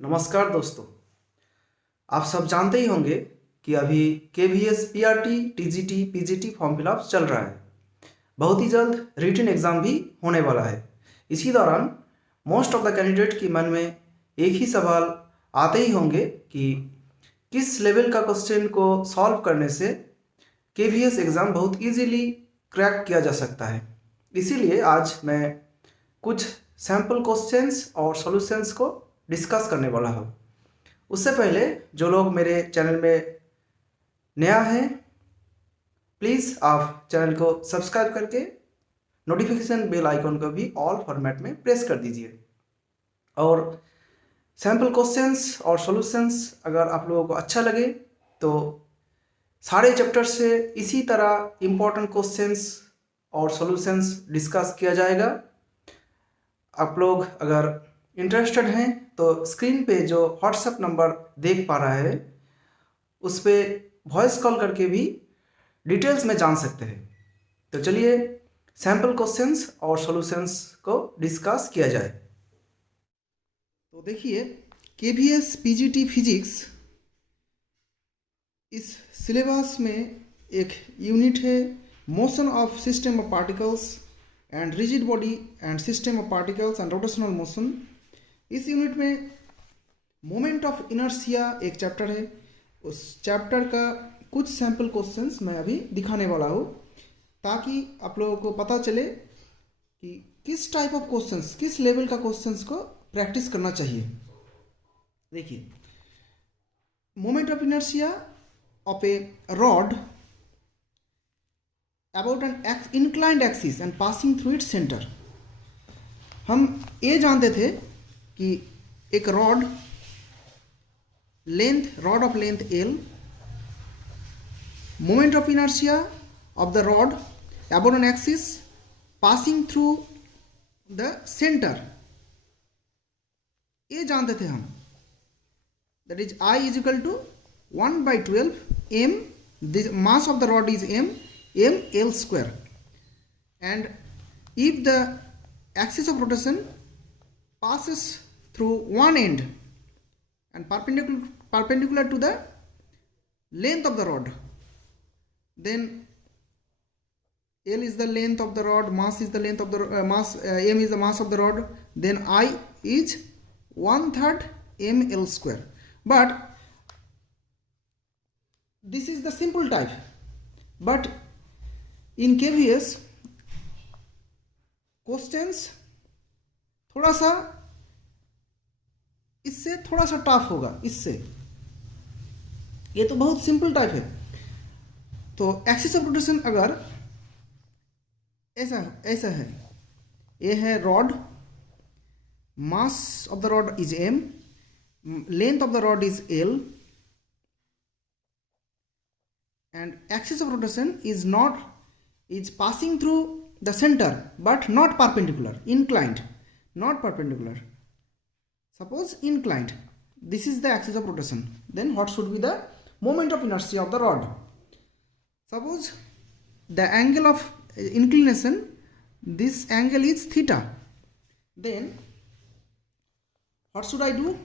नमस्कार दोस्तों। आप सब जानते ही होंगे कि अभी KVS PRT TGT PGT form fill up चल रहा है। बहुत ही जल्द रिटन एग्ज़ाम भी होने वाला है। इसी दौरान मोस्ट ऑफ द कैंडिडेट के मन में एक ही सवाल आते ही होंगे कि किस लेवल का क्वेश्चन को सॉल्व करने से KVS एग्ज़ाम बहुत इजीली क्रैक किया जा सकता है। इसीलिए आज मैं कुछ सैम्पल क्वेश्चंस और सॉल्यूशंस को डिस्कस करने वाला हूँ। उससे पहले जो लोग मेरे चैनल में नया है, प्लीज़ आप चैनल को सब्सक्राइब करके नोटिफिकेशन बेल आइकन को भी ऑल फॉर्मेट में प्रेस कर दीजिए। और सैम्पल क्वेश्चंस और सॉल्यूशंस अगर आप लोगों को अच्छा लगे तो सारे चैप्टर से इसी तरह इम्पोर्टेंट क्वेश्चंस और सॉल्यूशंस डिस्कस किया जाएगा। आप लोग अगर इंटरेस्टेड हैं तो स्क्रीन पे जो व्हाट्सएप नंबर देख पा रहा है उस पर वॉइस कॉल करके भी डिटेल्स में जान सकते हैं। तो चलिए सैम्पल क्वेश्चंस और सॉल्यूशंस को डिस्कस किया जाए। तो देखिए, KVS PGT फिजिक्स इस सिलेबस में एक यूनिट है, motion of system of particles and rigid body and system of particles and rotational motion. इस यूनिट में मोमेंट ऑफ इनर्शिया एक चैप्टर है। उस चैप्टर का कुछ सैम्पल क्वेश्चंस मैं अभी दिखाने वाला हूँ ताकि आप लोगों को पता चले कि किस टाइप ऑफ क्वेश्चंस, किस लेवल का क्वेश्चंस को प्रैक्टिस करना चाहिए। देखिए, moment of inertia of a rod about an inclined axis and passing through its centre. हम ये जानते थे कि एक rod of length L, moment of inertia of the rod about an axis passing through the centre, ये जानते थे हम। That is I is equal to 1/12 m, the mass of the rod is m L square, and if the axis of rotation passes through one end and perpendicular to the length of the rod, then L is the length of the rod, mass is the length of the m is the mass of the rod, then I is 1/3 m L square. But this is the simple type, but in KVS questions थोड़ा सा इससे थोड़ा सा tough होगा। इससे ये तो बहुत सिंपल टाइप है। तो एक्सिस ऑफ रोटेशन अगर ऐसा है, ये है rod, mass of the rod is m, length of the rod is L, and axis of rotation is passing through the center but not perpendicular, inclined, not perpendicular. Suppose inclined, this is the axis of rotation, then what should be the moment of inertia of the rod? Suppose the angle of inclination, this angle is theta, then what should I do?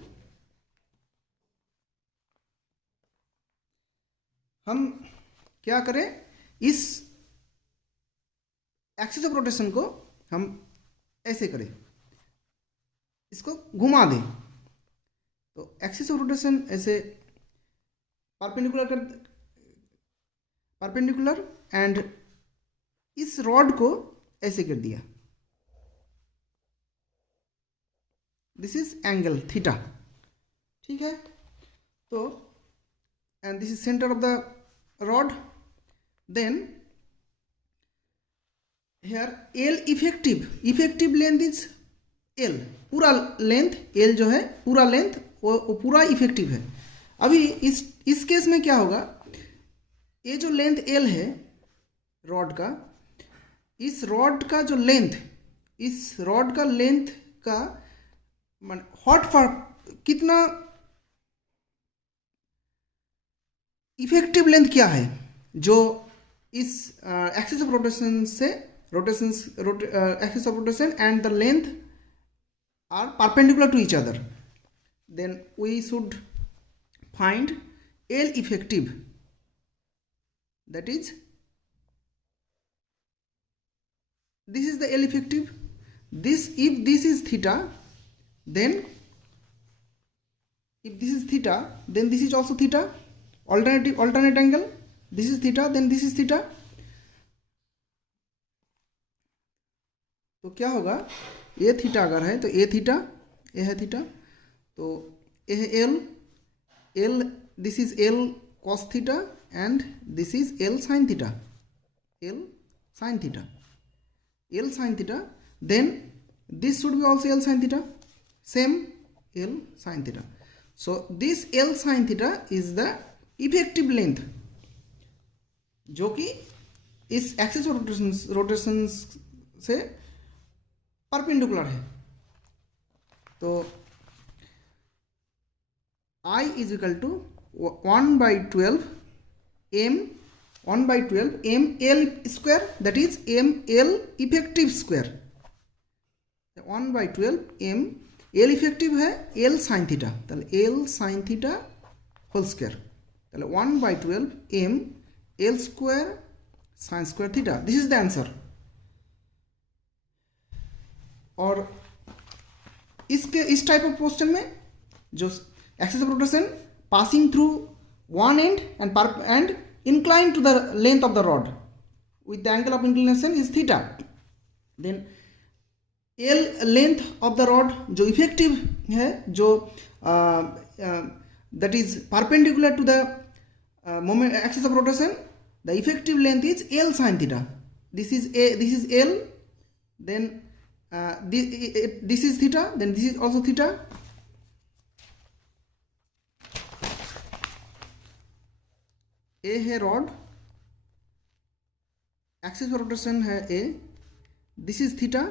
हम क्या करें, इस axis of rotation को हम ऐसे करें, इसको घुमा दें। तो एक्सिस ऑफ रोटेशन ऐसे परपेंडिकुलर एंड इस रॉड को ऐसे कर दिया। दिस इज एंगल थीटा, ठीक है। तो and this is center of the rod, then here L effective length is L, पूरा लेंथ L जो है, पूरा लेंथ वो पूरा इफेक्टिव है। अभी इस केस में क्या होगा, ये जो लेंथ L है रॉड का, इस रॉड का जो लेंथ, इस रॉड का लेंथ का हॉट फॉर कितना इफेक्टिव लेंथ क्या है, जो इस एक्सिस ऑफ रोटेशन से axis of rotation and the length are perpendicular to each other, then we should find L effective, that is this is the L effective. This, if this is theta, then if this is theta, then this is also theta, alternate angle. This is theta, then this is theta. तो क्या होगा, ए theta अगर है तो ए theta, ए है theta, तो A है L, L this is L cos theta and this is L sine theta, L sine theta, L sine theta. Then this should be also L sine theta, same L sine theta. So this L sine theta is the effective length जो कि इस axis rotation से perpendicular है. तो I is equal to 1/12 m 1/12 m l square, that is m l effective square. 1/12 m l effective है l sine theta, তাহলে l sine theta whole square, তাহলে 1/12 m l square sine square theta. This is the answer. और इसके इस type of question में जो axis of rotation passing through one end and incline to the length of the rod with the angle of inclination is theta. Then L length of the rod जो effective है, जो that is perpendicular to the moment axis of rotation, the effective length is L sine theta. This is L, then this is theta, then this is also theta. A है rod, axis of rotation है A, this is theta,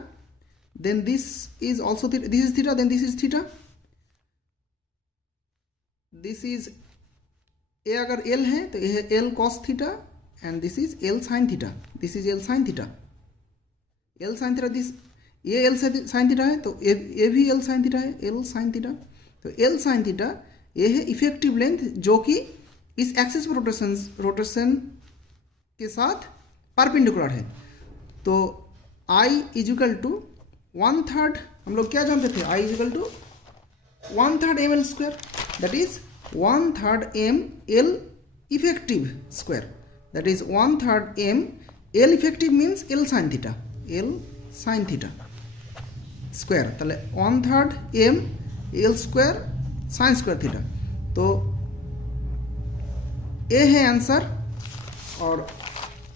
then this is also theta, this is theta, then this is theta. This is A अगर L है तो ये है L cos theta and this is L sin theta, this is L sin theta, L sin theta. This ये L sine theta है तो ये भी एल साइन थीटा है, एल साइन थीटा. तो एल साइन थीटा ये है इफेक्टिव लेंथ जो कि इस एक्सिस रोटेशन के साथ परपेंडिकुलर है. तो आई इज इक्वल टू 1/3, हम लोग क्या जानते थे, I is equal to 1/3 M L square, that is 1/3 M L effective square, that is 1/3 M L effective means L sine theta, L sine theta square. তাহলে 1/3 m l square sine square theta. तो A है answer. और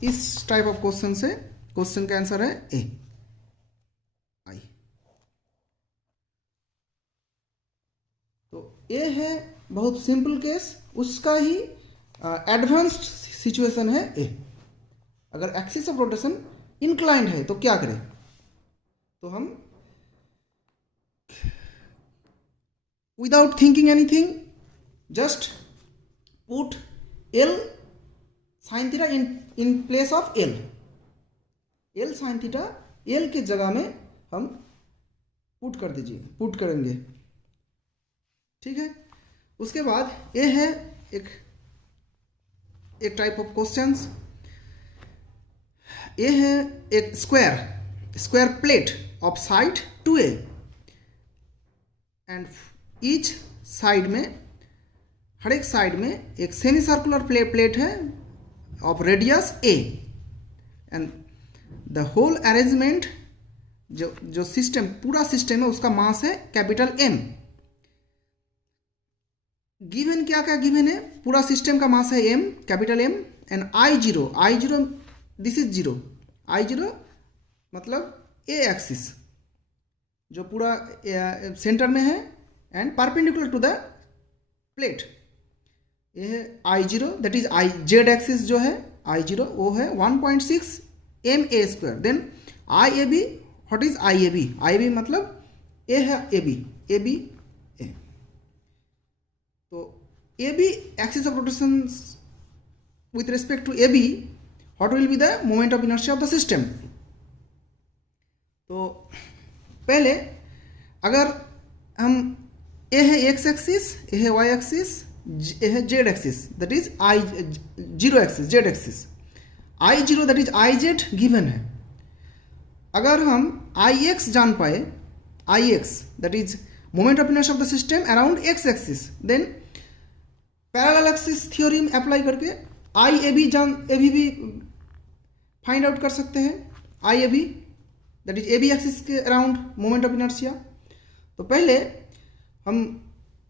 इस type of question से question का answer है A, आई. तो A है बहुत सिंपल केस, उसका ही एडवांस्ड सिचुएशन है ए. अगर एक्सिस ऑफ रोटेशन इंक्लाइंड है तो क्या करें, तो हम without thinking anything just put L sin theta in place of L. L sin theta L के जगह में हम पुट कर दीजिए, पुट करेंगे. ठीक है. उसके बाद ये है एक टाइप ऑफ क्वेश्चंस. ये है एक square plate of side 2a and each side में, हर एक साइड में एक सेमी सर्कुलर प्लेट है of radius a and the whole arrangement, जो सिस्टम पूरा सिस्टम है उसका मास है कैपिटल M. गिवन क्या गिवन है, पूरा सिस्टम का मास है M, capital M, and I0 this is 0, I0 मतलब A एक्सिस जो पूरा सेंटर में है and perpendicular to the plate. ये है I0, that is Z axis जो है I0 वो है 1.6 ma square. Then IAB, what is IAB मतलब A है AB A. तो AB axis of rotation with respect to AB, what will be the moment of inertia of the system. तो पहले अगर हम ए है एक्स एक्सिस, ए है Y axis, A है Z axis, that is I zero axis, Z axis. I zero that is I Z given है। अगर हम आई एक्स जान पाए, I X that is moment of inertia of the system around X axis, then parallel axis theorem apply करके I A भी find out कर सकते हैं। I A B that is A B axis के around moment of inertia. तो पहले हम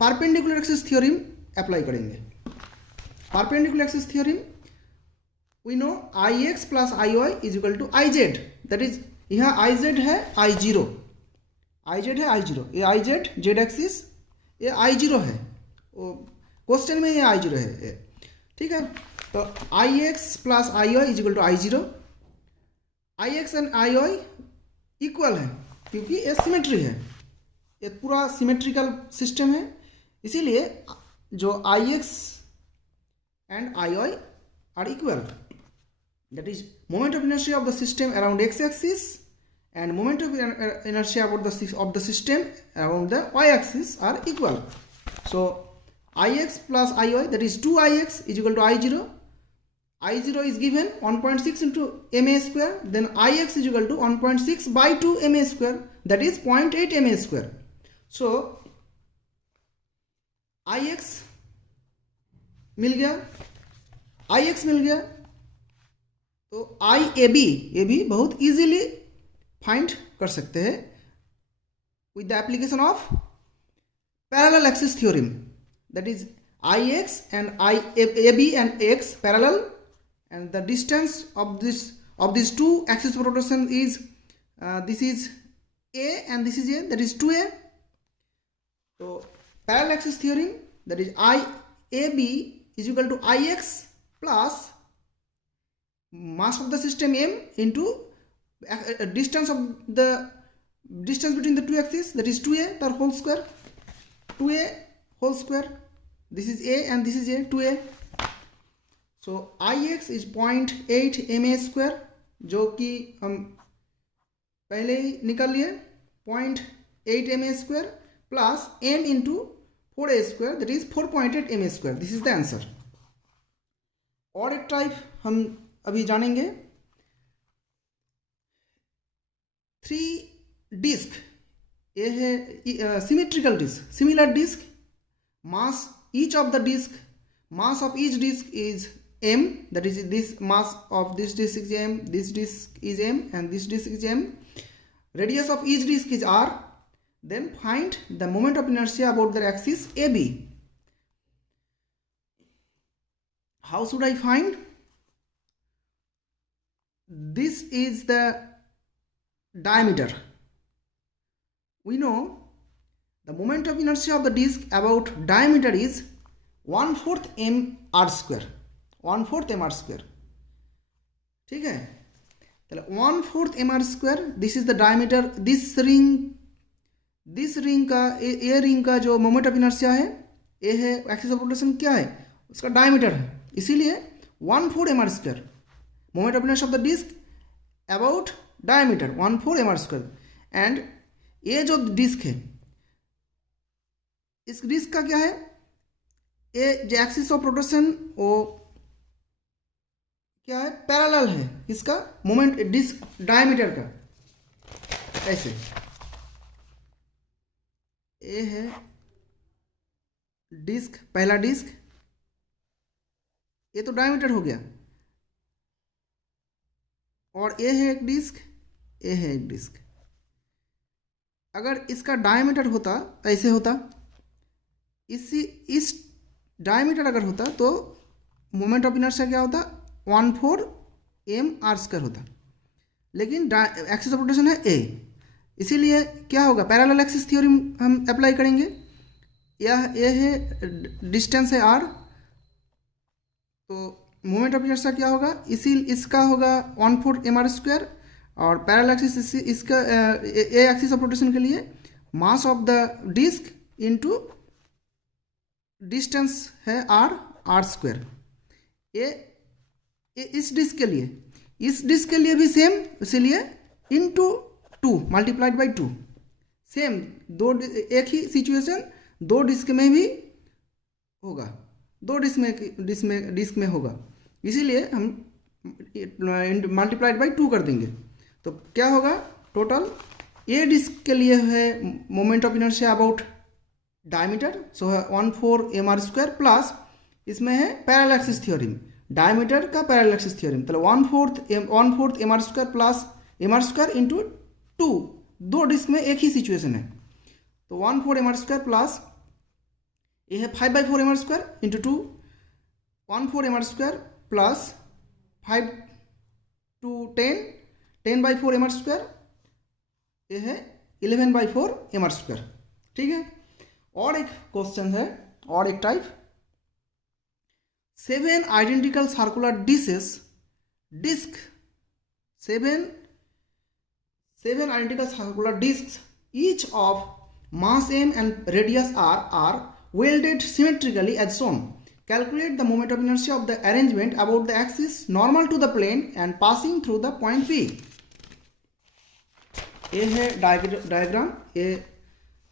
perpendicular axis theorem apply करेंगे। Perpendicular axis theorem we know I X plus I Y is equal to I Z, that is यहाँ I Z है आई zero, I Z है आई zero, ये I Z Z axis, ये आई zero है, question में ये आई zero है, ठीक है। तो I X plus I Y is equal to I zero. I X and I Y equal है क्योंकि ये सिमेट्री है, ये पूरा सिमेट्रिकल सिस्टम है, इसीलिए जो I X and I Y are equal, that is moment of inertia of the system around X axis and moment of inertia of the system around the y axis are equal. So ix plus iy, that is 2ix is equal to I0. I0 is given 1.6 into ma square, then ix is equal to 1.6 by 2 ma square, that is 0.8 ma square. So ix मिल गया, ix मिल गया, तो IAB बहुत easily find कर सकते हैं with the application of parallel axis theorem, that is I X and I A B and X parallel and the distance of this to axis of rotation is this is a and this is a, that is 2a. तो parallel axis theorem that is I A B is equal to I X plus mass of the system m into distance between the two axes, that is 2a the whole square, 2a whole square, this is a and this is a, 2a. So ix is 0.8 ma square, जो कि हम पहले ही निकाल लिए, 0.8 ma square plus m into 4a square, that is 4.8 ma square. This is the answer. और एक type हम अभी जानेंगे, 3 डिस्क, ये है symmetrical disc, similar disc, mass each of the disc, mass of each disc is m, that is this mass of this disk is m, this disk is m and this disk is m, radius of each disk is r, then find the moment of inertia about their axis AB. How should I find? This is the diameter. We know the moment of inertia of the disk about diameter is 1/4 m r square, 1/4 m r square, ठीक है। चलो 1/4 m r square, this is the diameter, this ring का, ये ring का जो moment of inertia है, ये है एक्सिस ऑफ रोटेशन, क्या है उसका डायमीटर है, इसीलिए 1/4 m r square, moment of inertia of the disc about diameter 1/4 m r square, and ये जो डिस्क है, इस डिस्क का क्या है, ये जो एक्सिस ऑफ रोटेशन वो क्या है, पैरेलल है इसका मोमेंट डिस्क डायमीटर का, ऐसे ये है डिस्क, पहला डिस्क, ये तो डायमीटर हो गया, और ये है एक डिस्क, ये है एक डिस्क। अगर इसका डायमीटर होता, ऐसे होता, इस डायमीटर अगर होता तो मोमेंट ऑफ इनर्शिया क्या होता, 1/4 m r square होता, लेकिन एक्सिस ऑफ रोटेशन है a, इसीलिए क्या होगा, पैरेलल एक्सिस थ्योरम हम अप्लाई करेंगे। ये है डिस्टेंस है r, तो मोमेंट ऑफ इनर्शिया क्या होगा, इसका होगा 1/4 m r square, और पैरेलल एक्सिस इसका ए एक्सिस ऑफ रोटेशन के लिए mass of the disc into distance है r square। ये इस डिस्क के लिए भी सेम, इसीलिए इनटू 2 मल्टीप्लाइड बाई 2, सेम दो, एक ही सिचुएशन दो डिस्क में भी होगा, दो डिस्क में होगा, इसीलिए हम मल्टीप्लाइड बाई 2 कर देंगे। तो क्या होगा, टोटल ए डिस्क के लिए है moment of inertia about diameter, so है 1/4 mr² प्लस इसमें है पैरेलल एक्सिस थ्योरम, डायमीटर का पैरेलल एक्सिस थ्योरम, तो 1/4 mr² प्लस mr² इंटू 2, दो डिस्क में एक ही सिचुएशन है, तो 1/4 mr² प्लस ये है 5/4 mr² into 2, 1/4 mr² plus 5 to 10, 10/4 mr², ये है 11/4 mr²। ठीक है, और एक क्वेश्चन है, और एक type, 7 identical circular disc 7 identical circular discs, each of mass m and radius r are welded symmetrically as shown. Calculate the moment of inertia of the arrangement about the axis normal to the plane and passing through the point P. ये है diagram, ये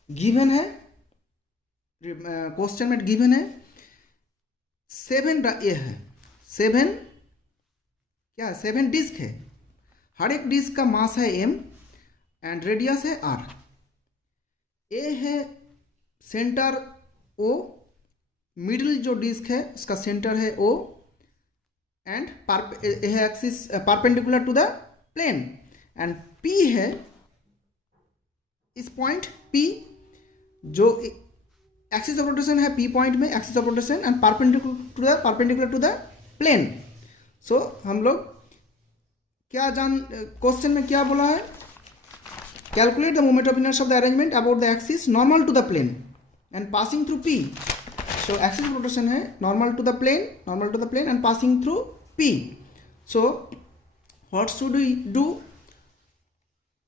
given है, question में given है 7, ये है 7, क्या 7 disc है, हर एक डिस्क का मास है m एंड रेडियस है r, ए है सेंटर O, मिडिल जो डिस्क है उसका सेंटर है O एंड है axis perpendicular to the plane, and P है इस पॉइंट P जो एक्सिस ऑफ रोटेशन है P पॉइंट में, axis of rotation and perpendicular to the plane. So हम लोग क्या क्वेश्चन में क्या बोला है, calculate the moment of inertia of the arrangement about the axis normal to the plane and passing through P। So axis of rotation है normal to the plane and passing through P। So what should we do,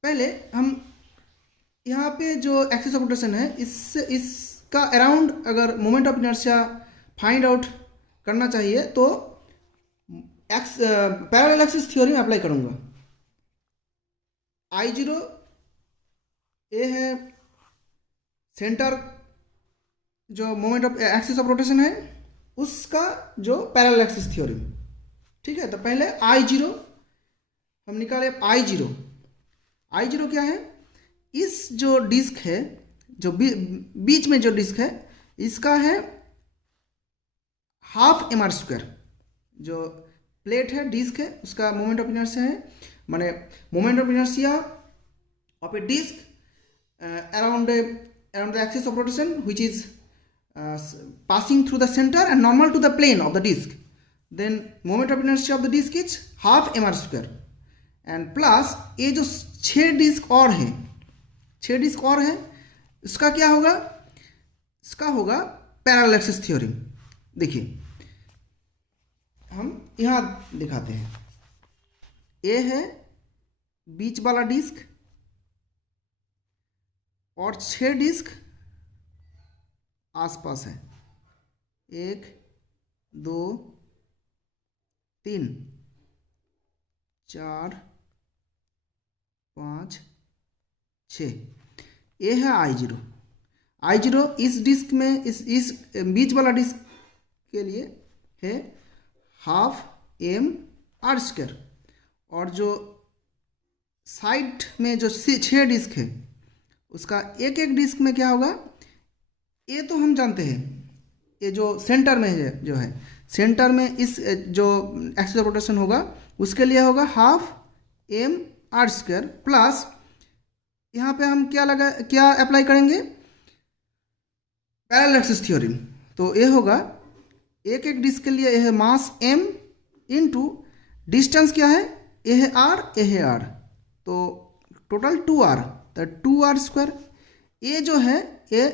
पहले हम यहाँ पे जो axis of rotation है इसका around अगर moment of inertia find out करना चाहिए तो पैरेलल एक्सिस थ्योरम अप्लाई करूँगा। I0 ये है सेंटर जो moment of axis of rotation है उसका जो पैरेलल एक्सिस थ्योरम। ठीक है, तो पहले I0 हम निकाले, I0 क्या है, इस जो डिस्क है जो बीच में जो डिस्क है इसका है 1/2 mr², जो प्लेट है डिस्क है उसका मोमेंट ऑफ इनर्शिया है, माने moment of inertia of a disc around the axis of rotation which is passing through the center and normal to the plane of the disc, then moment of inertia of the disc is 1/2 mr² and plus ये जो 6 disc और है उसका क्या होगा, इसका होगा parallel axis theorem. देखिए हम यहाँ दिखाते हैं, ये है बीच वाला डिस्क और 6 डिस्क आसपास है, 1 2 3 4 5 6, ये है I0 इस डिस्क में इस बीच वाला डिस्क के लिए है 1/2 mr², और जो साइड में जो 6 डिस्क है उसका एक डिस्क में क्या होगा, ये तो हम जानते हैं, ये जो सेंटर में है जो है सेंटर में इस जो एक्सिस ऑफ रोटेशन होगा उसके लिए होगा 1/2 mr² प्लस यहाँ पे हम क्या अप्लाई करेंगे, पैरेलल एक्सिस थ्योरम। तो ये होगा एक डिस्क के लिए, ये है मास m इंटू डिस्टेंस क्या है, ये है r, ये है r, तो टोटल 2r, तो 2r²। ये जो है ये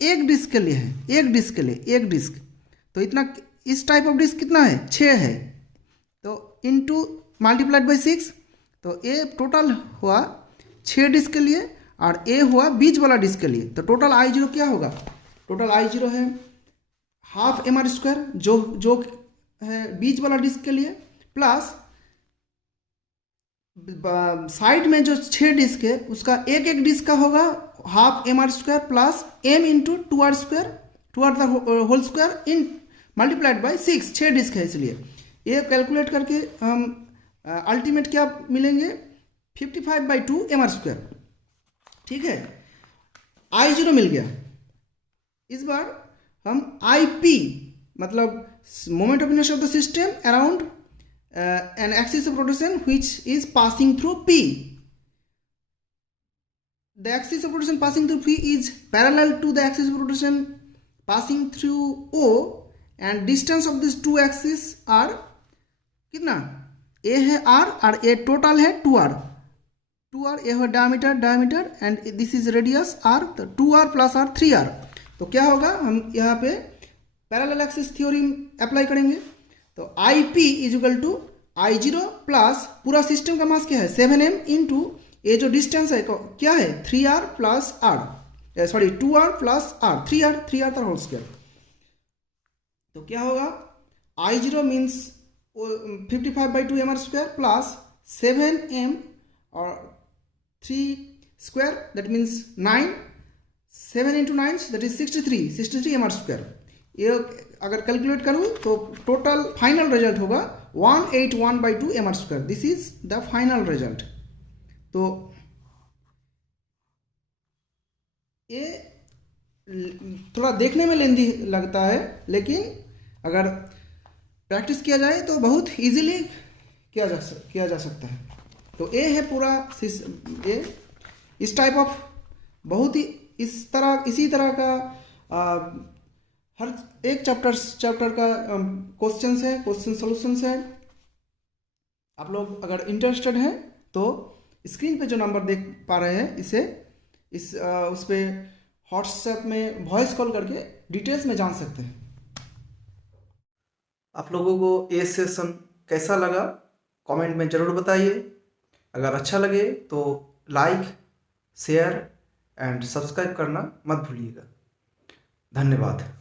एक डिस्क के लिए है, एक डिस्क, तो इतना इस टाइप ऑफ डिस्क कितना है, 6 है, तो इंटू मल्टीप्लाइड बाई 6, तो ये टोटल हुआ 6 डिस्क के लिए और ए हुआ बीच वाला डिस्क के लिए। तो टोटल I0 क्या होगा, टोटल I0 है 1/2 mr² जो है बीच वाला डिस्क के लिए, प्लस साइड में जो 6 डिस्क है उसका एक एक डिस्क का होगा half M R square plus M into two R square, two R the whole square in multiplied by 6, 6 disc है, इसलिए ये कैलकुलेट करके हम अल्टीमेट क्या मिलेंगे 55/2 एम आर स्क्वायर। ठीक है, I0 मिल गया। इस बार हम IP मतलब moment of inertia of the system around an axis of rotation which is passing through P. The axis of rotation passing through P is parallel to the axis of rotation passing through O, and distance of these two axes are कितना, A है R और A total है 2R, 2R ये है diameter and this is radius R, तो 2R plus R 3R। तो क्या होगा, हम यहाँ पे पैरेलल एक्सिस थ्योरम अप्लाई करेंगे। तो IP is equal to I0 plus पूरा सिस्टम का मास क्या है 7m इंटू ये जो डिस्टेंस है क्या है 3R plus R, sorry 2R plus R, 3R का होल स्क्वायर। तो क्या होगा I0 means 55/2 M R square plus 7m और 3 square that means 9, 7 into 9 that is 63 M R square. ये अगर कैलकुलेट करूँ तो टोटल फाइनल रिजल्ट होगा 181/2 M R square. This is the final result. तो ये थोड़ा देखने में लेंदी लगता है, लेकिन अगर प्रैक्टिस किया जाए तो बहुत इजीली किया जा सकता है। तो ये है पूरा ये इस टाइप ऑफ बहुत ही इसी तरह का हर एक चैप्टर का क्वेश्चंस है, क्वेश्चन सॉल्यूशंस है। आप लोग अगर इंटरेस्टेड हैं तो स्क्रीन पे जो नंबर देख पा रहे हैं उस पे व्हाट्सएप में वॉइस कॉल करके डिटेल्स में जान सकते हैं। आप लोगों को ये सेशन कैसा लगा कमेंट में ज़रूर बताइए। अगर अच्छा लगे तो लाइक, शेयर एंड सब्सक्राइब करना मत भूलिएगा। धन्यवाद।